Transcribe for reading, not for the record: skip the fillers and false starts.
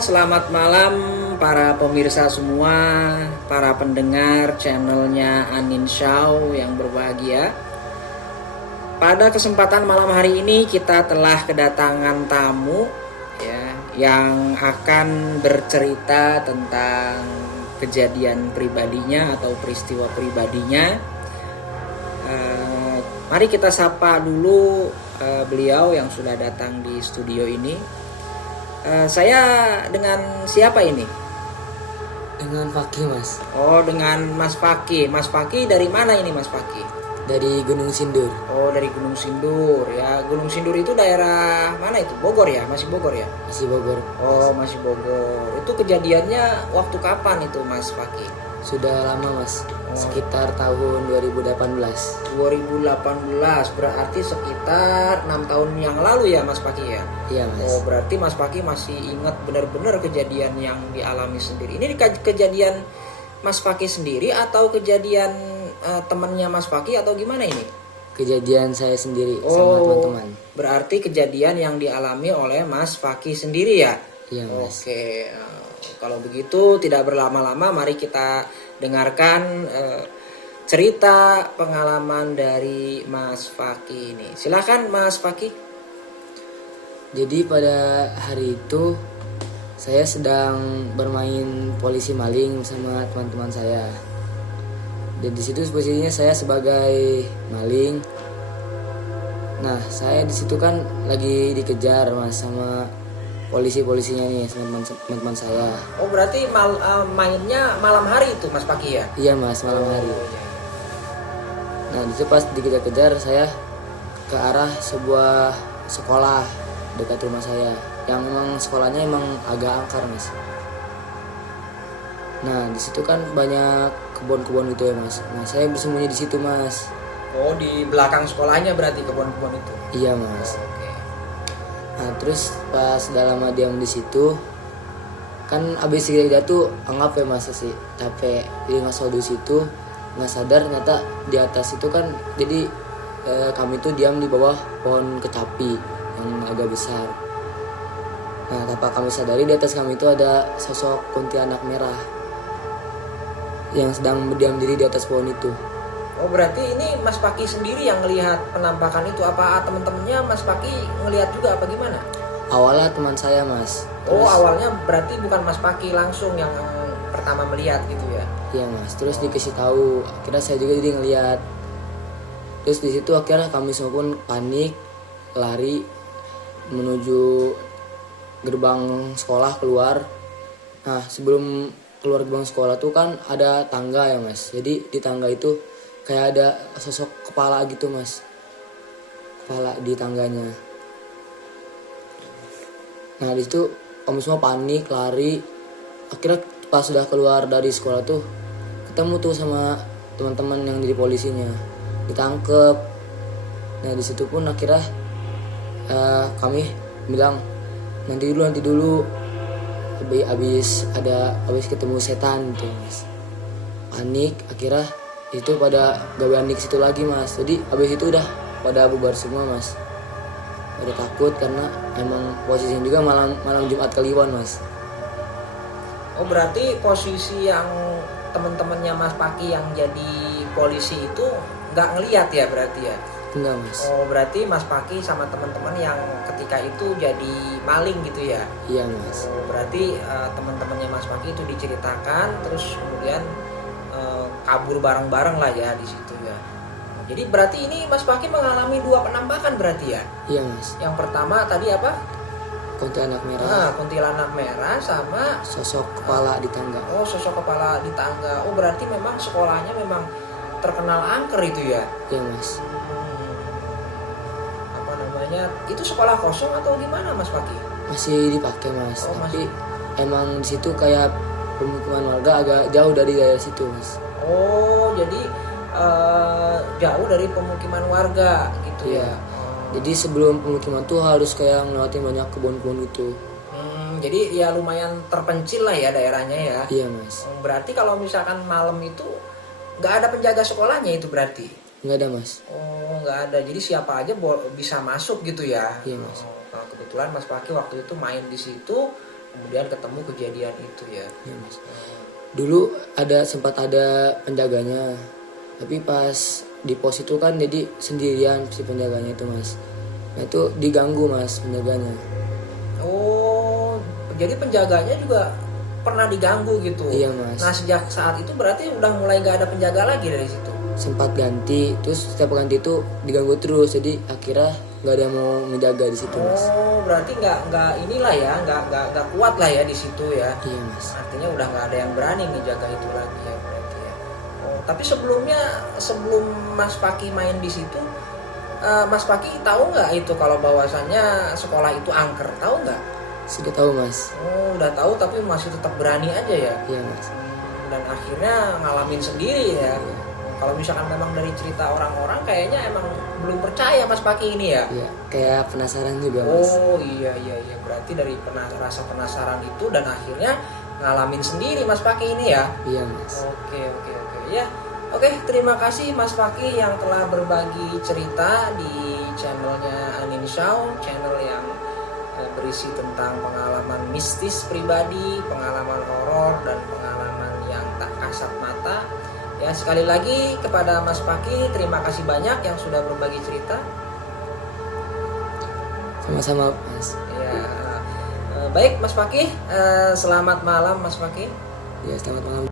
selamat malam para pemirsa semua, para pendengar channelnya Anin Show yang berbahagia. Pada kesempatan malam hari ini kita telah kedatangan tamu ya, yang akan bercerita tentang kejadian pribadinya atau peristiwa pribadinya. Mari kita sapa dulu beliau yang sudah datang di studio ini. Saya dengan siapa ini? Dengan Fakih, Mas. Oh, dengan Mas Fakih. Mas Fakih dari mana ini, Mas Fakih? Dari Gunung Sindur. Oh, dari Gunung Sindur ya. Gunung Sindur itu daerah mana itu? Bogor ya? Masih Bogor ya? Masih Bogor. Oh, masih Bogor. Itu kejadiannya waktu kapan itu, Mas Fakih? Sudah lama, Mas. Sekitar tahun 2018. 2018, berarti sekitar 6 tahun yang lalu ya, Mas Fakih ya? Iya, Mas. Oh, berarti Mas Fakih masih ingat benar-benar kejadian yang dialami sendiri. Ini kejadian Mas Fakih sendiri atau kejadian temannya Mas Fakih atau gimana ini? Kejadian saya sendiri sama teman-teman. Berarti kejadian yang dialami oleh Mas Fakih sendiri ya? Iya, Mas. Oke, kalau begitu tidak berlama-lama, mari kita dengarkan cerita pengalaman dari Mas Fakih ini. Silakan Mas Fakih. Jadi pada hari itu saya sedang bermain polisi maling sama teman-teman saya. Dan di situ posisinya saya sebagai maling. Nah, saya di situ kan lagi dikejar, Mas, sama polisinya nih, sama teman-teman saya. Oh, berarti mainnya malam hari itu Mas Fakih ya? Iya, Mas, malam hari. Nah, di situ pas dikejar-kejar saya ke arah sebuah sekolah dekat rumah saya, yang memang sekolahnya emang agak angker, Mas. Nah, di situ kan banyak kebun-kebun gitu ya, Mas. Nah, saya bersembunyi di situ, Mas. Oh, di belakang sekolahnya berarti kebun-kebun itu? Iya, Mas. Oke. Nah, terus pas udah lama diam di situ, kan abis kita tuh anggap ya, Mas, sih capek, jadi ngasih di situ, nggak sadar ternyata di atas itu kan, jadi kami tuh diam di bawah pohon kecapi yang agak besar. Nah, tanpa kami sadari di atas kami itu ada sosok kuntilanak merah yang sedang berdiam diri di atas pohon itu. Oh, berarti ini Mas Fakih sendiri yang melihat penampakan itu, apa teman-temannya Mas Fakih ngelihat juga apa gimana? Awalnya teman saya, Mas. Oh, awalnya berarti bukan Mas Fakih langsung yang pertama melihat gitu ya? Iya, Mas. Terus dikasih tahu, akhirnya saya juga jadi ngelihat. Terus di situ akhirnya kami semua pun panik, lari menuju gerbang sekolah keluar. Nah, sebelum keluar gerbang sekolah tuh kan ada tangga ya, Mas. Jadi di tangga itu kayak ada sosok kepala gitu, Mas. Kepala di tangganya. Nah, di situ kami semua panik, lari. Akhirnya pas sudah keluar dari sekolah tuh ketemu tuh sama teman-teman yang jadi polisinya, ditangkep. Nah, di situ pun akhirnya kami bilang nanti dulu habis ketemu setan gitu, Mas. Panik, akhirnya itu pada gawean di situ lagi, Mas. Jadi habis itu udah pada bubar semua, Mas. Pada takut karena emang posisinya juga malam Jumat Kliwon, Mas. Oh, berarti posisi yang teman-temannya Mas Fakih yang jadi polisi itu nggak ngelihat ya berarti ya? Enggak, Mas. Oh, berarti Mas Fakih sama teman-teman yang ketika itu jadi maling gitu ya? Iya, Mas. Oh, berarti teman-temannya Mas Fakih itu diceritakan, terus kemudian kabur bareng-bareng lah ya di situ ya. Jadi berarti ini Mas Fakih mengalami 2 penampakan berarti ya? Iya, Mas. Yang pertama tadi apa? Kuntilanak merah. Kuntilanak merah sama Sosok kepala di tangga. oh, sosok kepala di tangga. Oh, berarti memang sekolahnya memang terkenal angker itu ya? Iya, Mas. Apa namanya? Itu sekolah kosong atau gimana, Mas Fakih? Masih dipakai, Mas. Oh, Tapi emang di situ kayak pemukiman warga agak jauh dari daerah situ, Mas. Oh, jadi jauh dari pemukiman warga gitu Iya. ya? Jadi sebelum pemukiman tuh harus kayak ngelewatin banyak kebun-kebun gitu. Jadi ya lumayan terpencil lah ya daerahnya ya? Iya, Mas. Berarti kalau misalkan malam itu nggak ada penjaga sekolahnya itu berarti? Nggak ada, Mas. Oh, nggak ada. Jadi siapa aja bisa masuk gitu ya? Iya, Mas. Nah, kebetulan Mas Fakih waktu itu main di situ, kemudian ketemu kejadian itu ya. Iya, Mas. Dulu sempat ada penjaganya, tapi pas di pos itu kan jadi sendirian si penjaganya itu, Mas. Nah itu diganggu, Mas, penjaganya. Oh, jadi penjaganya juga pernah diganggu gitu. Iya, Mas. Nah sejak saat itu berarti udah mulai gak ada penjaga lagi dari situ. Sempat ganti, terus setiap ganti itu diganggu terus, jadi akhirnya nggak ada yang mau ngejaga di situ, Mas. Oh, berarti nggak inilah ya, nggak kuat lah ya di situ ya. Iya, Mas. Artinya udah nggak ada yang berani ngejaga itu lagi ya berarti ya. Oh, tapi sebelum Mas Paki main di situ, Mas Paki tahu nggak itu kalau bahwasannya sekolah itu angker, tahu nggak? Sudah tahu, Mas. Oh, udah tahu tapi masih tetap berani aja ya. Iya, Mas. Dan akhirnya ngalamin sendiri ya. Kalau misalkan memang dari cerita orang-orang kayaknya emang belum percaya Mas Paki ini ya. Iya, kayak penasaran juga, Mas. Oh iya, berarti dari rasa penasaran itu dan akhirnya ngalamin sendiri Mas Paki ini ya. Iya, Mas. Oke ya. Oke, terima kasih Mas Paki yang telah berbagi cerita di channelnya Anin Show, channel yang berisi tentang pengalaman mistis pribadi, pengalaman horor dan pengalaman yang tak kasat mata. Ya, sekali lagi kepada Mas Paki terima kasih banyak yang sudah berbagi cerita. Sama-sama, Mas. Ya, baik Mas Paki, selamat malam Mas Paki. Ya, selamat malam.